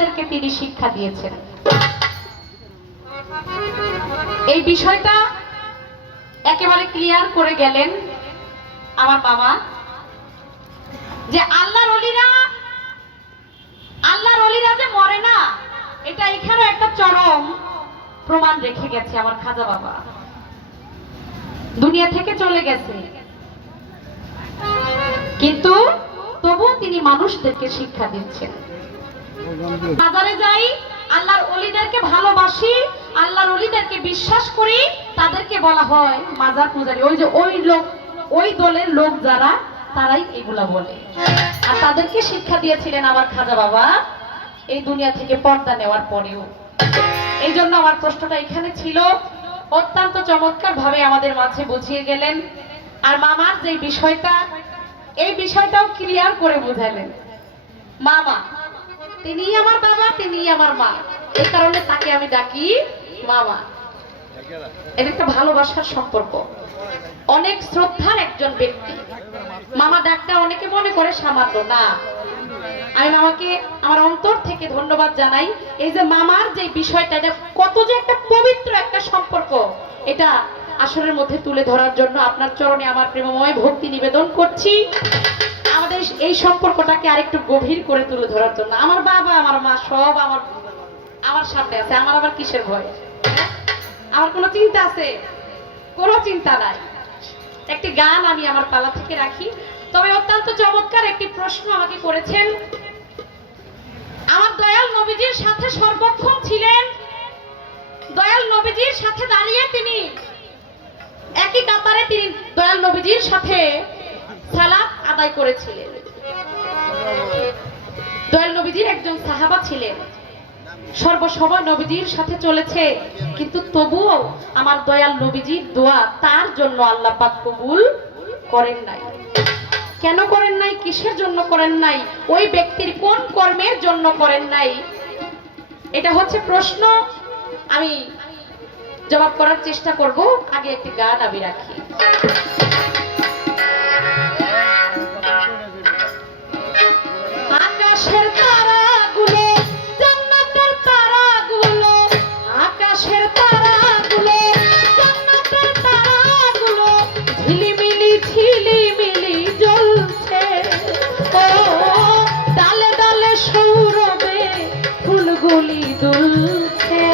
মানুষদেরকে তিনি শিক্ষা দিয়েছেন। এই বিষয়টা একেবারে ক্লিয়ার করে গেলেন আমার বাবা, যে আল্লাহর ওলিরা যে মরে না, এটা এখানে একটা চরম প্রমাণ রেখে গেছে আমার খাজা বাবা। দুনিয়া থেকে চলে গেছে, কিন্তু তবুও তিনি মানুষদেরকে শিক্ষা দিচ্ছেন। বাজারে যাই, আল্লাহর ওলিদেরকে ভালোবাসি, আল্লাহর ওলিদেরকে বিশ্বাস করি, তাদেরকে বলা হয় মাজার পূজারী। ওই যে ওই দলের লোক যারা, তারাই এগুলা বলে। আর তাদেরকে শিক্ষা দিয়েছিলেন আমার খাজা বাবা এই দুনিয়া থেকে পর্দা নেওয়ার পরেও। এই জন্য আমার প্রশ্নটা এখানে ছিল, অত্যন্ত চমৎকার ভাবে আমাদের মাঝে বুঝিয়ে গেলেন। আর মামার যে বিষয়টা, এই বিষয়টাও ক্লিয়ার করে বুঝালেন। মামা তিনি আমার বাবা, তিনি আমার মা, এই কারণে তাকে আমি ডাকি মামা। এটা একটা ভালোবাসার সম্পর্ক, অনেক শ্রদ্ধার একজন ব্যক্তি। মামা ডাকটা অনেকে মনে করে সামান্য, না, আমি মামাকে আমার অন্তর থেকে ধন্যবাদ জানাই। এই যে মামার যে বিষয়টা, এটা কত যে একটা পবিত্র একটা সম্পর্ক, এটা আসরের মধ্যে তুলে ধরার জন্য আপনার চরণে আমার প্রেমময় ভক্তি নিবেদন করছি। আমাদের এই সম্পর্কটাকে আরেকটু গভীর করে তুলে ধরার জন্য। আমার বাবা আমার মা সব আমার সামনে আছে, আমার আবার কিসের ভয়? আমার কোনো চিন্তা আছে? কোনো চিন্তা নাই। একটি গান আমি আমার পালা থেকে রাখি। তবে অত্যন্ত চমৎকার একটি প্রশ্ন আমাকে করেছেন। আমার দয়াল নবীজির সাথে সর্বক্ষণ ছিলেন, দয়াল নবীজির সাথে দাঁড়িয়ে তিনি একই কাতারে তিনি দয়াল নবীজির সাথে সালাত আদায় করেছিলেন। দয়াল নবীজির একজন সাহাবা ছিলেন, সর্বসময় নবীজির সাথে চলেছে, কিন্তু তবুও আমার দয়াল নবীজির দোয়া তার জন্য আল্লাহ পাক কবুল করেন নাই। কেন করেন নাই? কিসের জন্য করেন নাই? ওই ব্যক্তির কোন কর্মের জন্য করেন নাই? এটা হচ্ছে প্রশ্ন। আমি জবাব করার চেষ্টা করব। আগে একটি গান আমি রাখি। আকাশের তারাগুলো, জান্নাতের তারাগুলো, আকাশের তারাগুলো, জান্নাতের তারাগুলো ঝিলিমিলি ঝিলিমিলি জ্বলছে। ও ডালে ডালে সৌরভে ফুলগুলি দুলছে।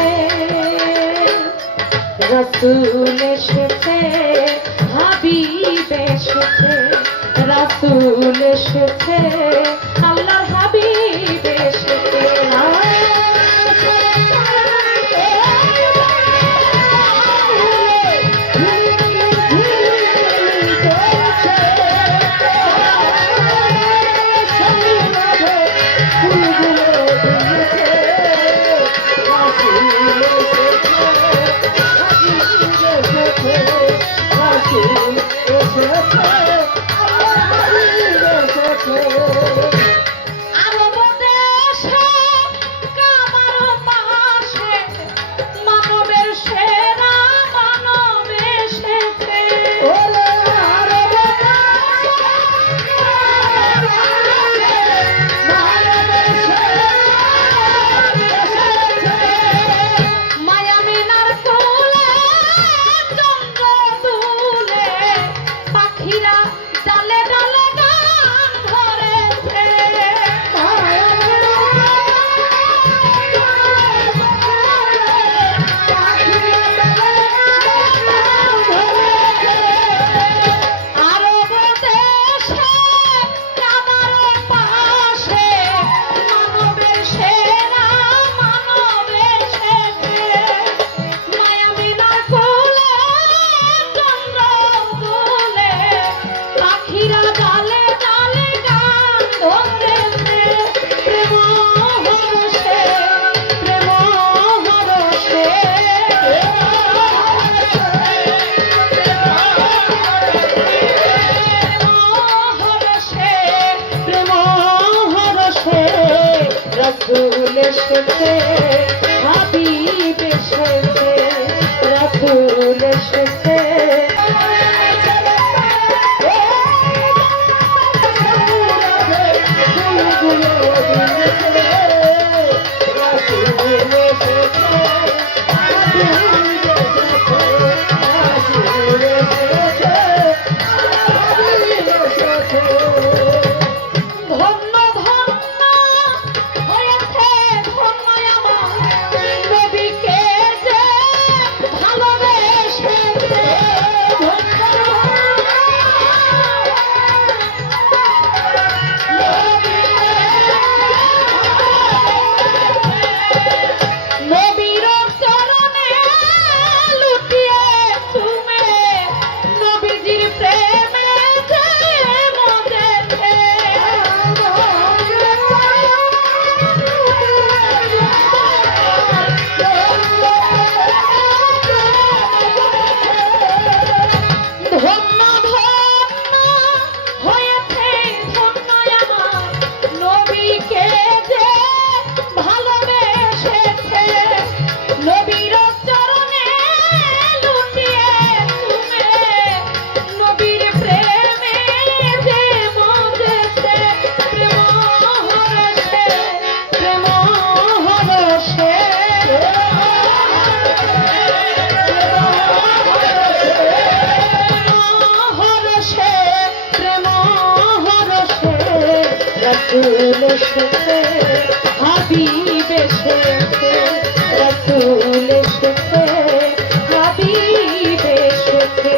রাসূল এসেছে, হাবিব এসেছে, রাসূল এসেছে, আল্লাহর হাবিব এসেছে। রাসূল এসেছে, হাবিব এসেছে, রাসূল এসেছে। রসুল এসেছে হাবিব এসেছে রসুল এসেছে হাবিব এসেছে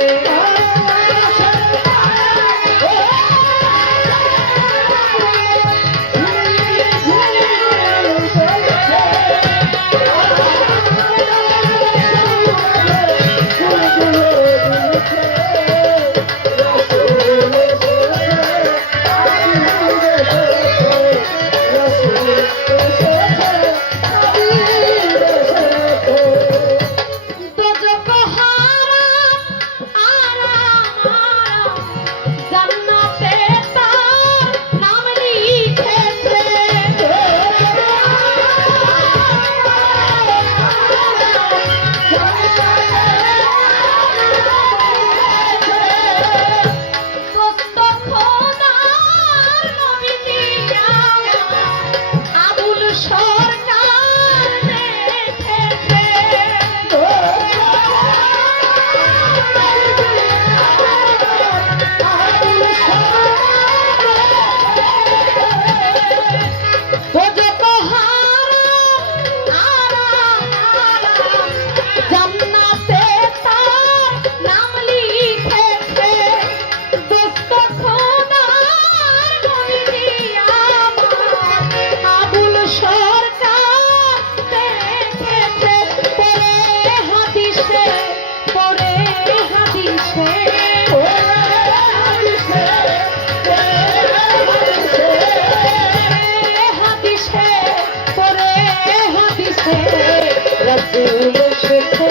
রসুল এসেছে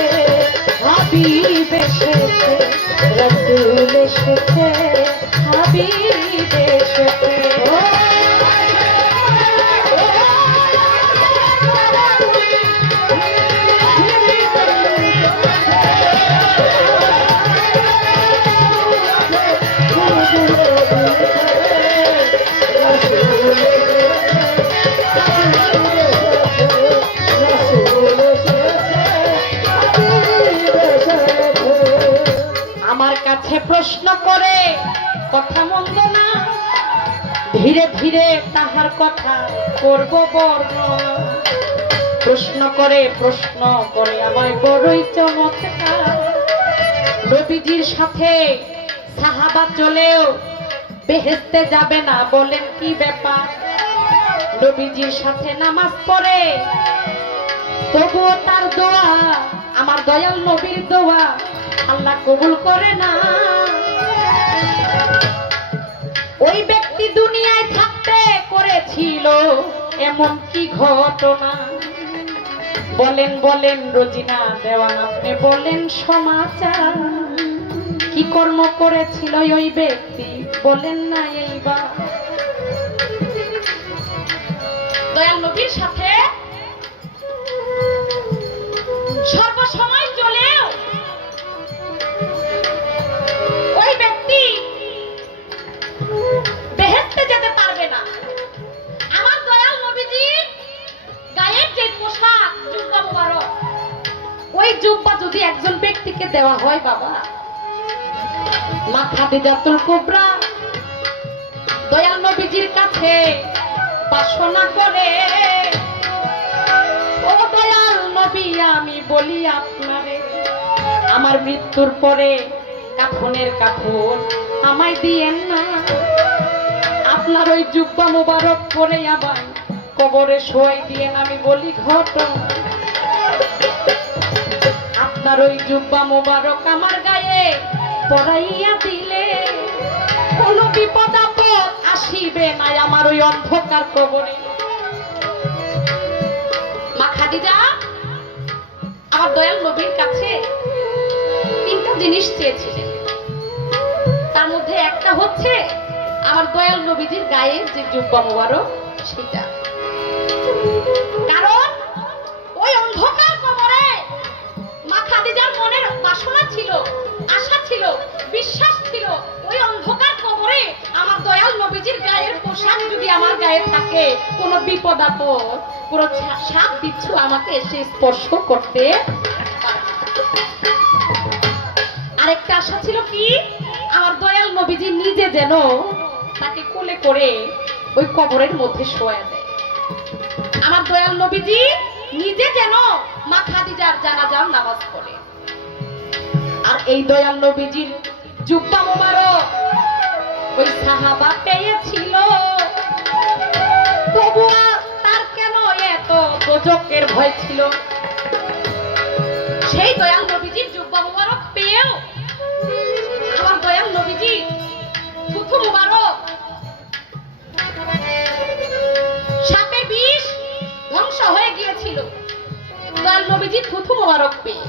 হাবিব এসেছে রসুল এসেছে হাবিব এসেছে প্রশ্ন করে কথা মন্দ না ধীরে ধীরে তাহার কথা করব বর্ণনা প্রশ্ন করে আমায় বড়ই চমৎকার নবীজির সাথে সাহাবা চলেও বেহেশতে যাবে না বলেন কি ব্যাপার নবীজির সাথে নামাজ পড়ে তবুও তার দোয়া আমার দয়াল নবীর দোয়া আল্লাহ কবুল করে না ওই ব্যক্তি দুনিয়ায় থাকতে করেছিল এমন কি ঘটনা বলেন রোজিনা দেওয়ান আপনি বলেন সমাচার কি কর্ম করেছিল ওই ব্যক্তি বলেন না এইবার দয়াল নবীর সাথে সর্বসময় চলেও ওই ব্যক্তি বেহেশতে যেতে পারবে না আমার দয়াল নবীজির গায়ের যে পোশাক জুব্বা মুবারক ওই জুব্বা যদি একজন ব্যক্তিকে দেওয়া হয় বাবা মা খাদিজাতুল কুবরা দয়াল নবীজির কাছে বাসনা করে ও দয়াল নবী আমি বলি আপনারে আমার মৃত্যুর পরে কাফনের কাপড় আমায় দিয়েন না আপনার ওই জুব্বা মুবারক পরে আবার কবরে শোয়াই দিয়েন আমি বলি ঘটনা আপনার ওই জুব্বা মুবারক আমার গায়ে পরাইয়া দিলে কোনো বিপদ আপদ আসিবে না আমার ওই অন্ধকার কবরে মা খাদিজা আমার দয়াল নবীর কাছে তিনটা জিনিস চেয়েছিলেন তার মধ্যে একটা হচ্ছে আমার দয়াল নবীজির গায়ে যে জুব্বা মুবারক সেটা কারণ ওই অন্ধকার কবরে মা খাদিজার মনের বাসনা ছিল আশা ছিল বিশ্বাস ছিল ওই অন্ধকার কবরে আমার দয়াল নবীজির গায়ের পোশাক যদি আমার গায়ে থাকে কোনো বিপদ আপদ পুরো সাপ বিচ্ছু আমাকে এসে স্পর্শ করতে আরেকটা আশা ছিল কি আমার দয়াল নবীজি নিজে যেন তাকে কোলে করে ওই কবরের মধ্যে শোয়া দেয়। আমার দয়াল নবীজি নিজে যেন মা খাদিজার জানাজার নামাজ পড়ে। আর এই দয়াল নবীজির জুব্বা মোবারক ওই সাহাবা পেয়েছিল, তবুও তার কেন এত দোজকের ভয় ছিল? সেই দয়াল নবীজির জুব্বা মোবারক পেয়েও আমার দয়াল নবীজি থুথু মোবারক সাপের বিষ ধ্বংস হয়ে গিয়েছিল। দয়াল নবীজি থুথু মোবারক পেয়ে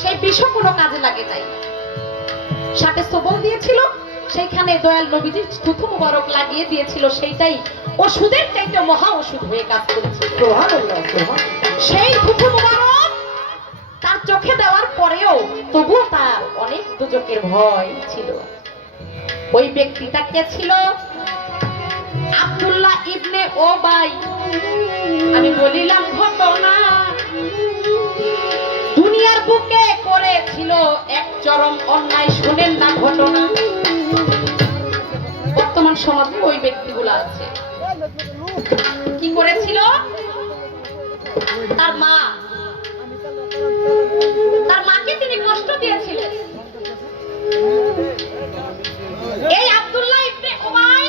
সেই বিষও কোনো কাজে লাগে নাই। সাপে সবল দিয়েছিল, সেইখানে দয়াল নবীজি থুথু মোবারক লাগিয়ে দিয়েছিল, সেইটাই ওষুধের চাইতে মহা ওষুধ হয়ে কাজ করেছিল। সেই থুথু মোবারক তার চোখে দেওয়ার পরেও তবুও তার অনেক দুজকের ভয় ছিল। ওই ব্যক্তিটা কে ছিল? আব্দুল্লাহ ইবনে ওবাই। আমি বলিলাম ঘটনা দুনিয়ার বুকে করেছিল এক চরম অন্যায়। শুনেন না ঘটনা? বর্তমান সমাজে ওই ব্যক্তিগুলো আছে। কি করেছিল? তার মাকে তিনি কষ্ট দিয়েছিলেন। এই আব্দুল্লাহ ইবনে ওবাই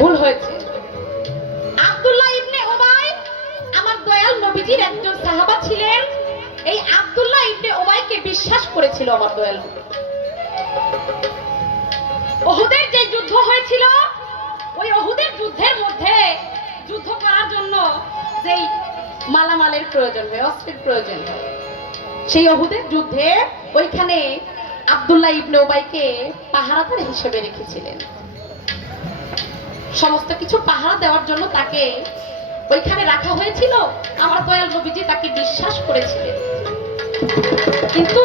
ভুল হয়েছে। আব্দুল্লাহ ইবনে ওবাই আমার দয়াল নবীজির একজন সাহাবা ছিলেন। এই আব্দুল্লাহ ইবনে ওবাইকে বিশ্বাস করেছিল আমার দয়াল নবী। উহুদের যে যুদ্ধ হয়েছিল, ওই উহুদের যুদ্ধের মধ্যে যুদ্ধ করার জন্য যেই মালামালের প্রয়োজন হয়, অস্ত্রের প্রয়োজন হয়, সেই উহুদের যুদ্ধে ওইখানে আব্দুল্লাহ ইবনে ওবাইকে পাহারাদার হিসেবে রেখেছিলেন। সমস্ত কিছু পাহারা দেওয়ার জন্য তাকে ওইখানে রাখা হয়েছিল। আমার দয়াল নবীজি তাকে বিশ্বাস করেছিলেন, কিন্তু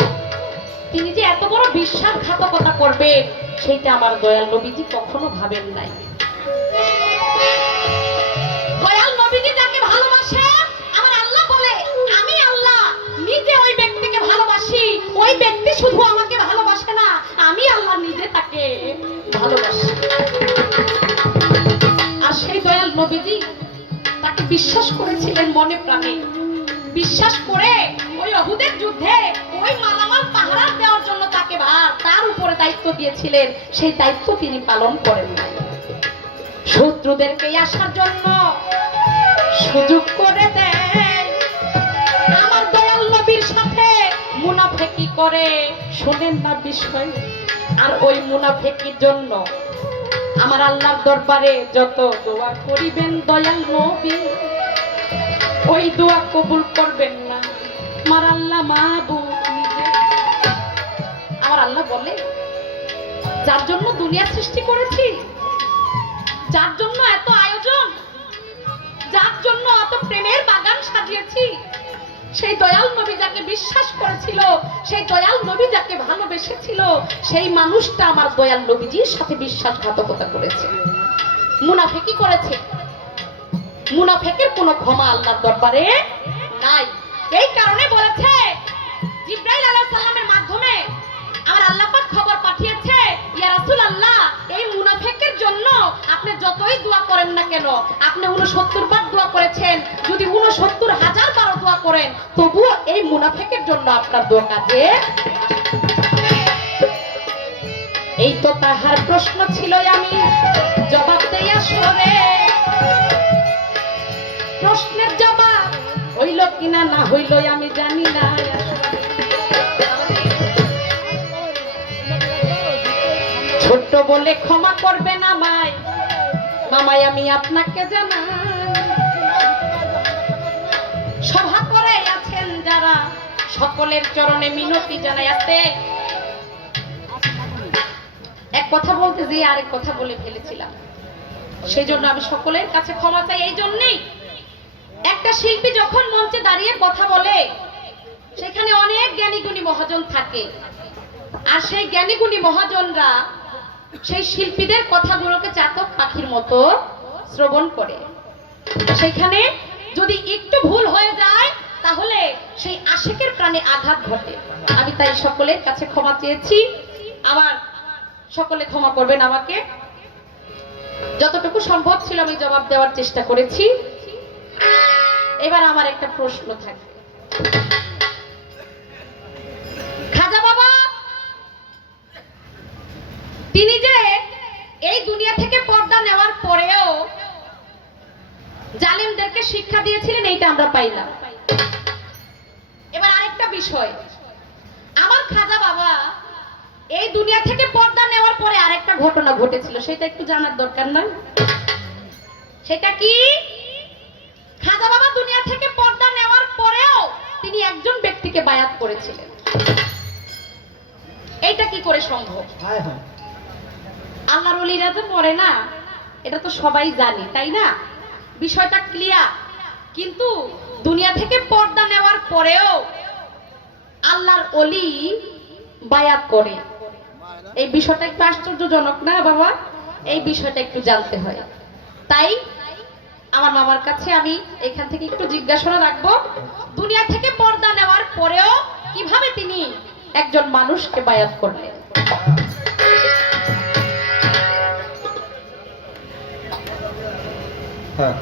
তিনি যে এত বড় বিশ্বাসঘাতকতা করবেন সেইটা আমার দয়াল নবীজি কখনো ভাবেন নাই। দয়াল নবীজি যাকে ভালোবাসে, আমার আল্লাহ বলে আমি আল্লাহ নিজে ওই ব্যক্তিকে ভালোবাসি। ওই ব্যক্তি শুধু আমাকে ভালোবাসে না, আমি আল্লাহ নিজে তাকে ভালোবাসি। আর সেই দয়াল নবীজি তাকে বিশ্বাস করেছিলেন মনে প্রাণে। বিশ্বাস করে ওই উহুদের যুদ্ধে ওই মালামাল পাহারা দেওয়ার জন্য তাকে তার উপরে দায়িত্ব দিয়েছিলেন, সেই দায়িত্ব তিনি পালন করেন নাই। শত্রুদেরকে আসার জন্য সুযোগ করে দেয়। আমার দয়াল নবীর সাথে মুনাফিকি করে, শোনেন না বিষয়। আর ওই মুনাফিকির জন্য আমার আল্লাহর দরবারে যত দোয়া করিবেন দয়াল নবী, ওই দোয়া কবুল করবেন না আমার আল্লাহ মাহবুব নিজে। আমার আল্লাহ বলে, যার জন্য দুনিয়া সৃষ্টি করেছি, যার জন্য এত আয়োজন, যার জন্য এত প্রেমের বাগান সাজিয়েছি, সেই দয়াল নবী যাকে বিশ্বাস করেছিল, সেই দয়াল নবী যাকে ভালোবেসেছিল, সেই মানুষটা আমার দয়াল নবীজির সাথে বিশ্বাসঘাতকতা করেছে, মুনাফিকি করেছে। মুনাফিকের কোনো ক্ষমা আল্লাহর দরবারে নাই। এই কারণে বলেছে, জিবরাইল আলাইহিস সালামের মাধ্যমে আমার আল্লাহ পাক খবর পাঠিয়েছে, ইয়া রাসূলুল্লাহ, এই মুনাফিকের জন্য আপনি যতই দোয়া করেন না কেন, আপনি 69 বার দোয়া করেছেন, যদি 69,000 বার দোয়া করেন, তবুও এই মুনাফিকের জন্য আপনার দোয়া কাজে। এই তো তাহার প্রশ্ন ছিল, আমি জবাব দেই আসরে। প্রশ্নের জবাব হইল কিনা না হইল আমি জানি না। ছোট্ট বলে ক্ষমা করবেন আমায়, মামাই আমি আপনাকে জানাই। সভা করে আছেন যারা, সকলের চরণে মিনতি জানাই। আছে এক কথা বলতে যে আরেক কথা বলে ফেলেছিলাম, সেই জন্য আমি সকলের কাছে ক্ষমা চাই। এই জন্যই একটা শিল্পী যখন মঞ্চে দাঁড়িয়ে কথা বলে, সেখানে অনেক জ্ঞানীগুণী মহাজন থাকে, আর সেই জ্ঞানীগুণী মহাজনরা সেই শিল্পীদের কথাগুলোকে চাতক পাখির মতো শ্রবণ করে। সেখানে যদি একটু ভুল হয়ে যায়, তাহলে সেই আশিকের প্রাণে আঘাত ঘটে। আমি তাই সকলের কাছে ক্ষমা চেয়েছি, আবার সকলে ক্ষমা করবেন আমাকে। যতটুকু সম্ভব ছিল আমি জবাব দেওয়ার চেষ্টা করেছি। এবার আমার একটা প্রশ্ন থাকে, খাজা বাবা তিনি যে এই দুনিয়া থেকে পর্দা নেওয়ার পরেও জালিমদেরকে শিক্ষা দিয়েছিলেন, এইটা আমরা পাইলাম। এবার আরেকটা বিষয়, আমার খাজা বাবা এই দুনিয়া থেকে পর্দা নেওয়ার পরে আরেকটা ঘটনা ঘটেছিল, সেটা একটু জানার দরকার না? সেটা কি? খাজা বাবা দুনিয়া থেকে পর্দা নেওয়ার পরেও তিনি একজন ব্যক্তিকে বায়াত করেছিলেন। এইটা কি করে সম্ভব? আল্লাহর ওলিরা তো পড়ে না, এটা তো সবাই জানে, তাই না? বিষয়টা ক্লিয়ার। কিন্তু দুনিয়া থেকে পর্দা নেওয়ার পরেও আল্লাহর ওলি বায়াত করে, এই বিষয়টা একটু আশ্চর্যজনক না বাবা? এই বিষয়টা একটু জানতে হয়। তাই আমার বাবার কাছে আমি এখান থেকে একটু জিজ্ঞাসা রাখবো, দুনিয়া থেকে পর্দা নেওয়ার পরেও কিভাবে তিনি একজন মানুষকে বায়াত করলেন? হ্যাঁ,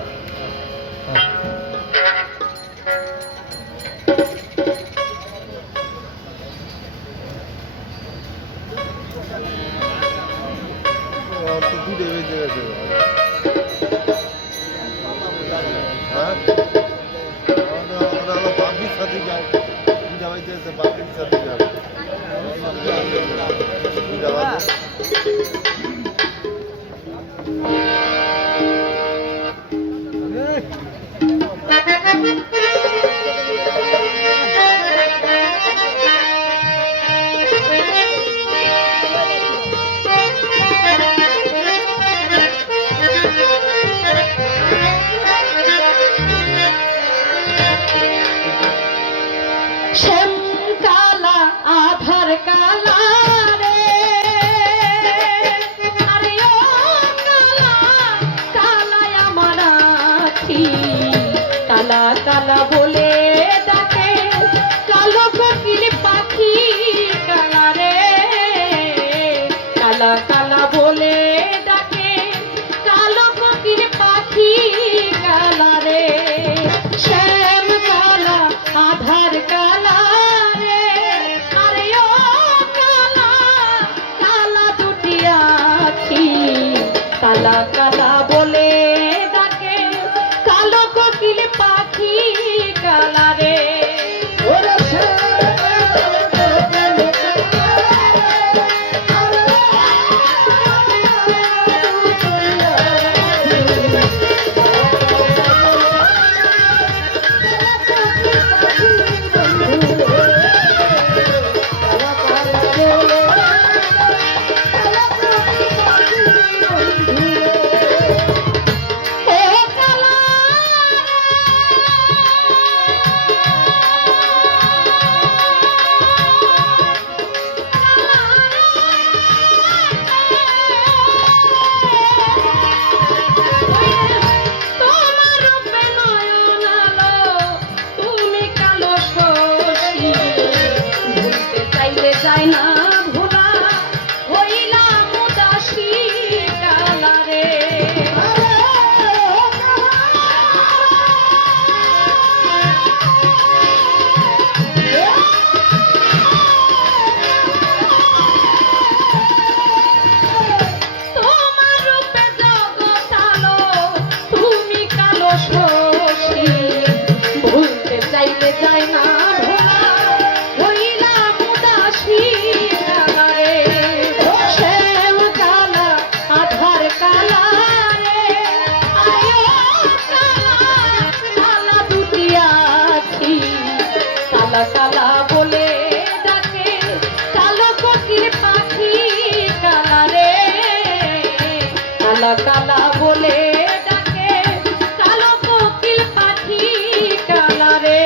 কালা কালা বলে ডাকে কালো কোকিল পাখি, কালা রে কালা কালা বলে ডাকে কালো কোকিল পাখি, কালা রে শ্যাম কালা আধার কালা রে, আরে ও কালা কালা দুটি আখি, কালা কালা বলে ডাকে কালো কোকিল পাখি, কালা রে। যায় না ভোলা হইলাম উদাসী, কালা রে তোমার রূপে জগৎ আলো, তুমি কালো শশী, ভুলতে চাইলে যায় না কালা বলে ডাকে কালো কোকিল পাখি, কালা রে কালা কালা বলে ডাকে কালো কোকিল পাখি, কালা রে।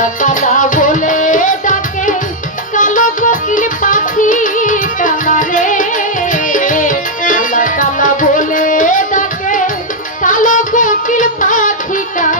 কালা কালা বলে ডাকে কালো কোকিল পাখি কানারে কালা কালা বলে ডাকে কালো কোকিল পাখি কানা